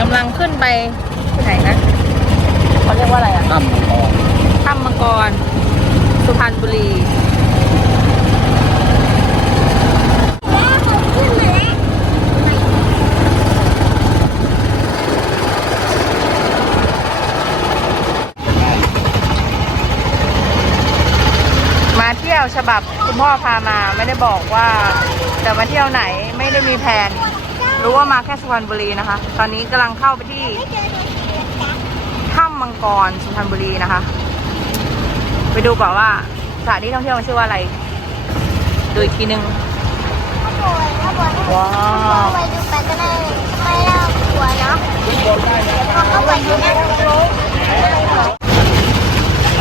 กำลังขึ้นไปที่ไหนนะเขาเรียกว่าอะไรอะถ้ำมังกรถ้ำมังกร สุพรรณบุรีมาเที่ยวฉบับคุณพ่อพามาไม่ได้บอกว่าจะมาเที่ยวไหนไม่ได้มีแผน รู้ว่ามาแค่สุพรรณบุรีนะคะ ตอนนี้กำลังเข้าไปที่ถ้ำมังกรสุพรรณบุรีนะคะ ไปดูก่อนว่าสถานที่ท่องเที่ยวมันชื่อว่าอะไร ดูอีกทีนึงว้าวไปดูไปก็ได้ไม่น่ากลัวเนาะพอเข้าไปดูน่ากลัว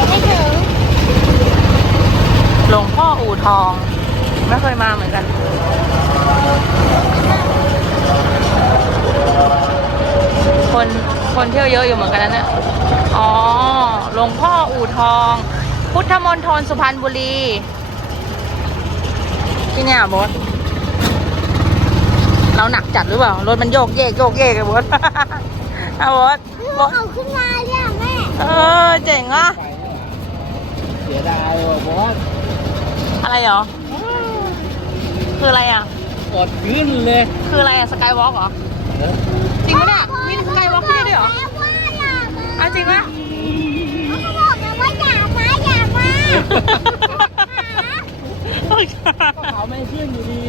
ไม่ถึงหลวงพ่ออู่ทอง ไม่เคยมาเหมือนกันคน คนเที่ยวเยอะอยู่เหมือนกันนะเนี่ยอ๋อหลวงพ่ออู่ทอง พุทธมณฑลสุพรรณบุรี ที่เนี่ยบดเราหนักจัดหรือเปล่ารถมันโยกเยกโยกเยกเลยบดอะบดบดเอาขึ้นมาเนี่ยแม่เออเจ๋งอะเสียดายว่ะบอสอะไรเหรอ คืออะไรอะกดขึ้นเลย คืออะไรอะสกายวอล์กเหรอเออ จริงปะเนี่ยมีสกายวอล์กที่นี่ด้วยเหรอแล้วว่าอย่ามาอ้าวจริงปะเขาบอกแล้วว่าอย่ามาอย่ามาก็เขาไม่ขึ้นอยู่ดี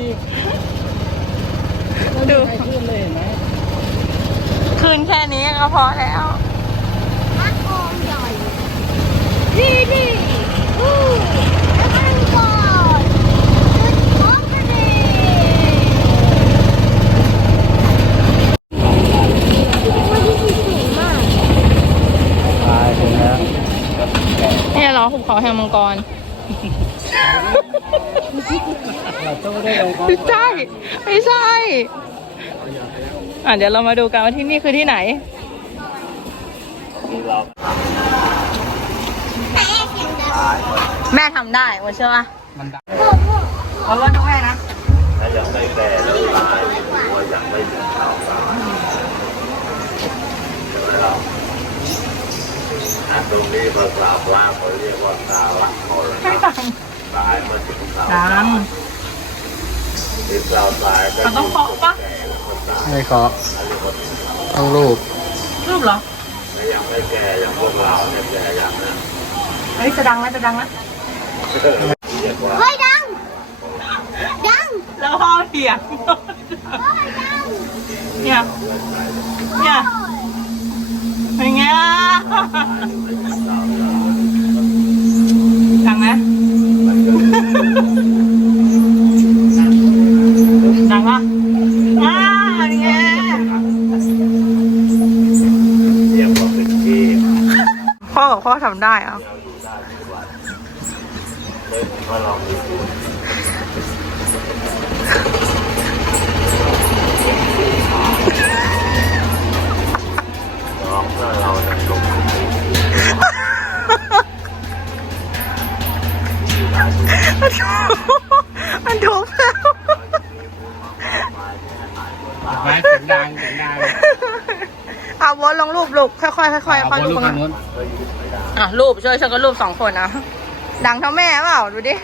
ไม่มีใครขึ้นเลยเห็นไหมคืนแค่นี้ก็พอแล้วพักโอมใหญ่ที่นี่อู้แล้วมันก่อนจุดพบกันเลยวันที่สูงมาก ตายเห็นแล้ว เนี่ยเหรอหุบเขาแห่งมังกรเราต้องได้ลงก่อนไม่ใช่ไม่ใช่อะเดี๋ยวเรามาดูกันว่าที่นี่คือที่ไหนแม่เสียงดังแม่ทำได้วันเชื่อปะมันดังเอาว่าต้องแม่นะตร งนี้ภาษาพระเขาเรียกว่าสาระมรไม่ณะดังตายมาถึงสาวดังที่สาวตายก็มันต้องเคาะปะไม่เคาะต้องรูปรูปเหรอยังไม่แก่ยังพวกเราเนี่ยแก่ยังนะเฮ้ยจะดังนะจะดังนะเรียกว่าเฮ้ยดัง ดังแล้วพ่อเถียงเฮ้ยดังเนี่ยเนี่ยเป็นไงล่ะ ดังไหมดังปะอ่าเป็นไงเรียกว่าเป็นที่พ่อกับพ่อทำได้เหรอะเลยมาลองดูลองเพื่อเราจะลงมันถูกแล้วไม้เสียงดังเสียงดังเอาวนลงรูปลูกค่อยๆค่อยๆค่อยเอาๆบนรูรูปปกัทานงนู้นอะรูปช่วยฉันก็รูปสองคนนะดังเท่าแม่เปล่าดูดิ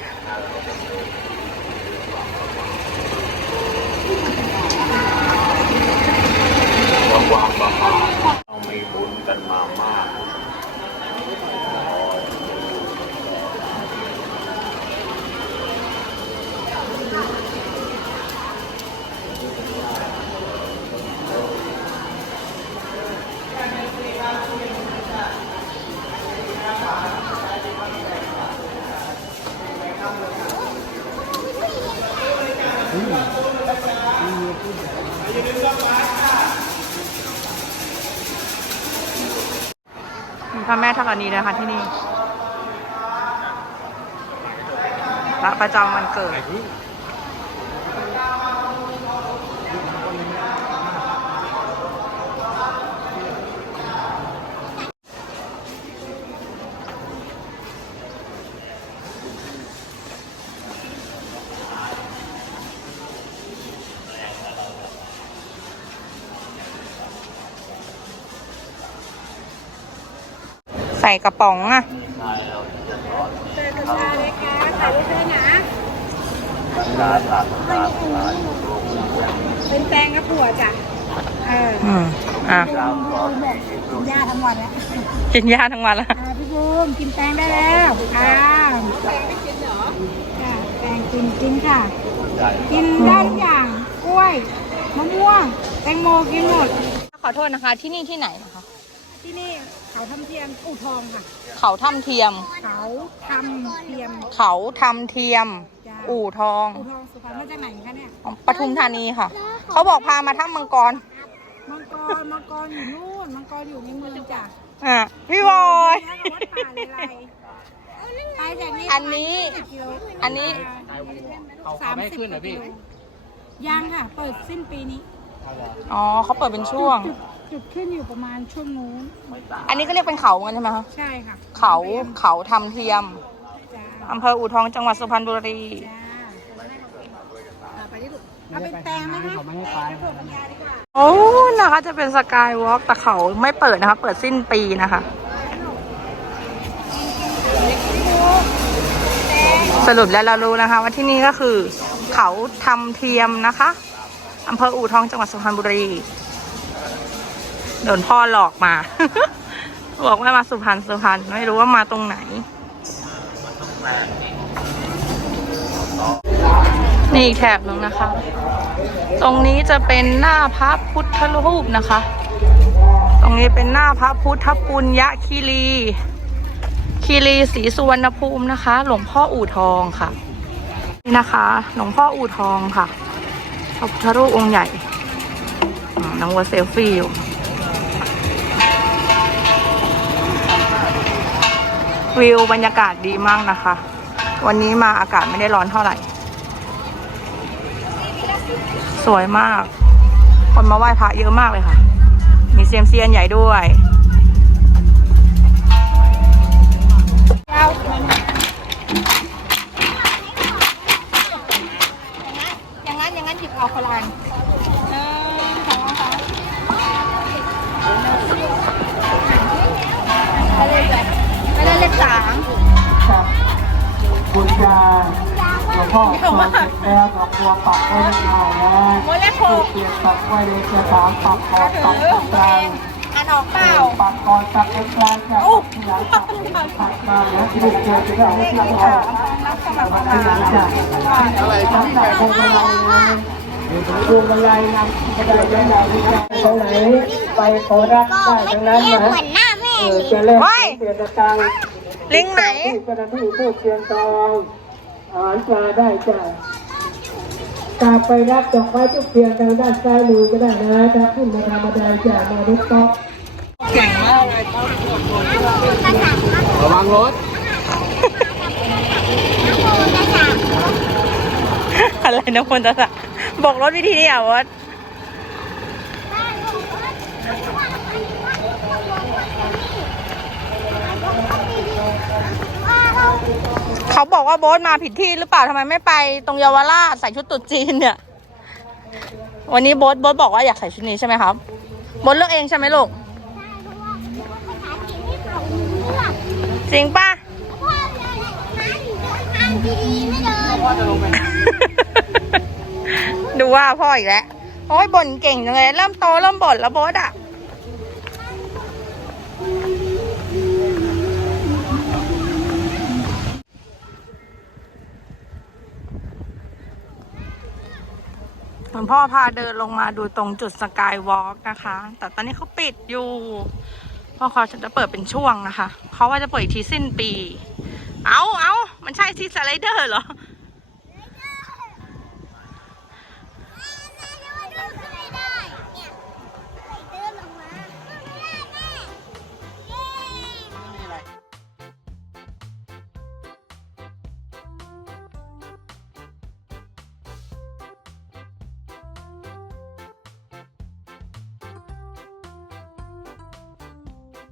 ระวังประมาทเรามีบุญกันมามาก มี พระแม่ธรณีนะคะที่นี่พระประจำวันเกิด ส่กระป๋องอะเป็นแตงกระปัวจ้ะเอออืมอะกินหญ้าทั้งวันแล้วกินยาทั้งวันละอ่าพี่บูมกินแตงได้แล้วอ่าแตงไม่กินเหรอจ้ะแตงกินกินค่ะ กินได้ทุกอย่างกล้วยมะม่วง แตงโมกินหมด ขอโทษนะคะที่นี่ที่ไหนนะคะที่นี่ เขาทำเทียมอู่ทองค่ะ เขาถ้ำเทียม เขาทำเทียมเขาทำเทียม จ้ะอู่ทองอู่ทองสุพรรณมาจากไหนคะเนี่ยของปทุมธานีค่ะ เขาบอกพามาถ้ำมังกรมังกร มังกรอยู่นู่น มังกรอยู่ในเมืองจ้ะอะพี่บอย แล้วก็วัดป่าเลไลไปจากนี้อันนี้ประมาณ20กิโลอันนี้สามสิบกว่ากิโลยังค่ะ เปิดสิ้นปีนี้ อ๋อเขาเปิดเป็นช่วง จุดจุดขึ้นอยู่ประมาณช่วงนู้นอันนี้ก็เรียกเป็นเขาเหมือนกันใช่ไหมคะใช่ค่ะเขาเขาทำเทียมจ้าอำเภออู่ทองจังหวัดสุพรรณบุรีจ้าอ่าไปที่ลูกเอาเป็นแตงไหมคะไม่ให้ไปปวดปัญญาดีกว่า โอ้นะคะจะเป็นสกายวอล์กแต่เขาไม่เปิดนะคะ เปิดสิ้นปีนะคะ สรุปแล้วเรารู้นะคะ ว่าที่นี่ก็คือ เขาทำเทียมนะคะอำเภออู่ทองจังหวัดสุพรรณบุรี โดนพ่อหลอกมา บอกว่ามาสุพรรณสุพรรณไม่รู้ว่ามาตรงไหน นี่อีกแถบหนึงนะคะ ตรงนี้จะเป็นหน้าพระพุทธรูปนะคะ ตรงนี้เป็นหน้าพระพุทธปุญญคีรีคีรีศรีสุวรรณภูมินะคะ หลวงพ่ออู่ทองค่ะ นี่นะคะ หลวงพ่ออู่ทองค่ะพระพุทธรูปองค์ใหญ่น้องวัวเซลฟี่อยู่ วิวบรรยากาศดีมากนะคะ วันนี้มาอากาศไม่ได้ร้อนเท่าไหร่ สวยมาก คนมาไหว้พระเยอะมากเลยค่ะ มีเซียมเซียนใหญ่ด้วยอย่างนั้นอย่างนั้นหยิบเอาคนละอัน บูชาหลวงพ่อสอนเสร็จแล้วดอกบัวปักไว้ในหม้อแล้วโมเลขหกเปลี่ยนปักไว้ในกระถางปักคอปักตรงกลางอันออกเปล่าปักคอปักตรงกลางจากที่หลังปักปักมาแล้วลูกเจอจะได้ไม่ต้องเอาปักที่หลังจากอะไรที่ไหนพวงมาลัยพวงมาลัยนำกระดาษยันดาววิจารณ์ตรงไหนไปขอรับได้ทั้งนั้นนะเออจะเล่นเปลี่ยนตัง ลิงก์ไหน ที่เจ้าหน้าที่ผู้เชียงทองอาหารปลาได้จ้ะกลับไปรับดอกไม้ทุกเทียนทางด้านซ้ายมือก็ได้นะจะขึ้นมาธรรมดาจ้ะมาดูต๊อกเก่งมากเลยระวังรถอะไรนะคนตะสะบอกรถวิธีนี้อะวด เขาบอกว่าโบ๊ทมาผิดที่หรือเปล่าทำไมไม่ไปตรงเยาวราชใส่ชุดตุ๊ดจีนเนี่ย วันนี้โบ๊ทโบ๊ทบอกว่าอยากใส่ชุดนี้ใช่ไหมครับโบ๊ทเลือกเองใช่ไหมลูกจริงป่ะดูว่าพ่ออีกแล้วโอ้ยบ่นเก่งจังเลย เริ่มโตเริ่มบ่นแล้วโบ๊ทอะ คุณพ่อพาเดินลงมาดูตรงจุดสกายวอล์กนะคะ แต่ตอนนี้เขาปิดอยู่พราะเขาจะเปิดเป็นช่วงนะคะ เขาว่าจะเปิดอีกทีสิ้นปี เอาเอามันใช่ทีสไลเดอร์เหรอ